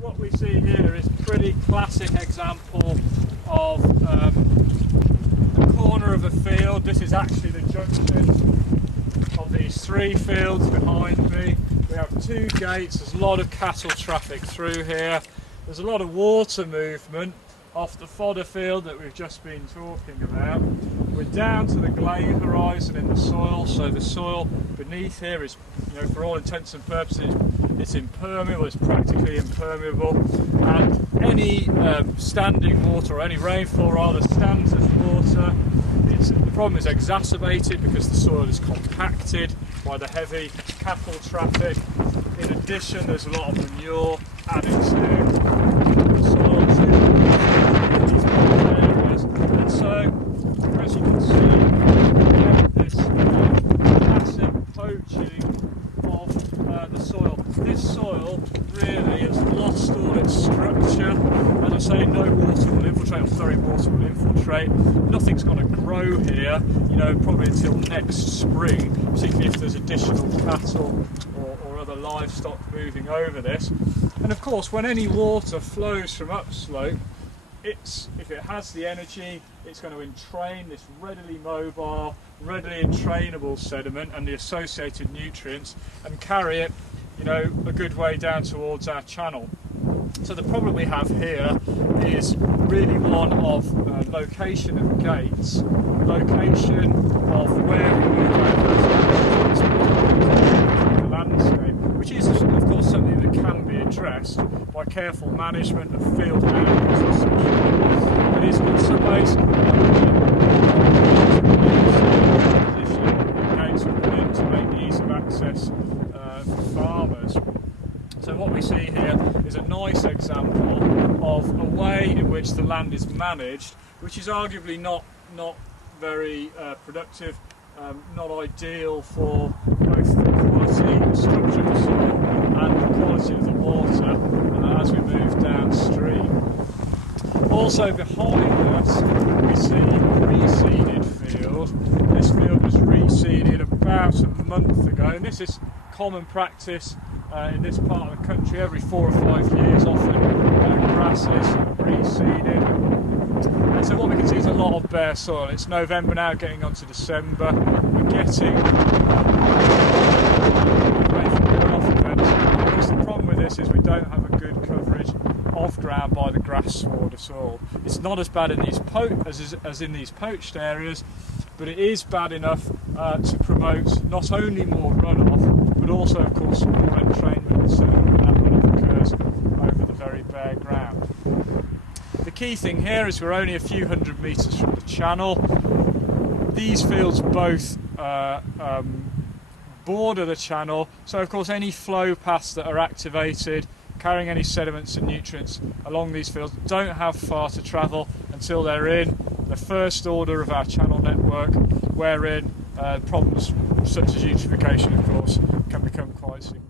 what we see here is a pretty classic example of the corner of a field. This is actually the junction of these three fields behind me. We have two gates, there's a lot of cattle traffic through here. There's a lot of water movement off the fodder field that we've just been talking about. We're down to the glade horizon in the soil, so the soil beneath here is, for all intents and purposes, it's impermeable, it's practically impermeable, and any standing water, or any rainfall rather, stands as water. The problem is exacerbated because the soil is compacted by the heavy cattle traffic. In addition, there's a lot of manure added to the soil to these areas, and so as you can see, we have this massive poaching of the soil. This soil really has lost all its structure. As I say, no water will infiltrate, or very water will infiltrate. Nothing's going to grow here, probably until next spring, particularly if there's additional cattle or other livestock moving over this. And of course, when any water flows from upslope, if it has the energy, it's going to entrain this readily mobile, readily entrainable sediment and the associated nutrients and carry it, a good way down towards our channel. So the problem we have here is really one of location of gates, location of where we move the landscape, which is of course something that can be addressed by careful management of field boundaries and such. But is in some ways gates are put in to make the ease of access for farmers. So what we see here is a nice example of a way in which the land is managed, which is arguably not very productive, not ideal for both the quality and structure of the soil and the quality of the water as we move downstream. Also behind us we see a reseeded field. This field was reseeded about a month ago, and this is common practice in this part of the country. Every 4 or 5 years often grasses are reseeded, and so what we can see is a lot of bare soil. It's November now, getting on to December. We're getting away from runoff events. Of course, the problem with this is we don't have a good coverage of ground by the grass sward at all. It's not as bad in these as in these poached areas, but it is bad enough to promote not only more runoff, but also, of course, more entrainment and sediment that runoff occurs over the very bare ground. The key thing here is we're only a few hundred metres from the channel. These fields both border the channel, so of course any flow paths that are activated carrying any sediments and nutrients along these fields don't have far to travel until they're in the first order of our channel network, wherein problems such as eutrophication, of course, can become quite significant.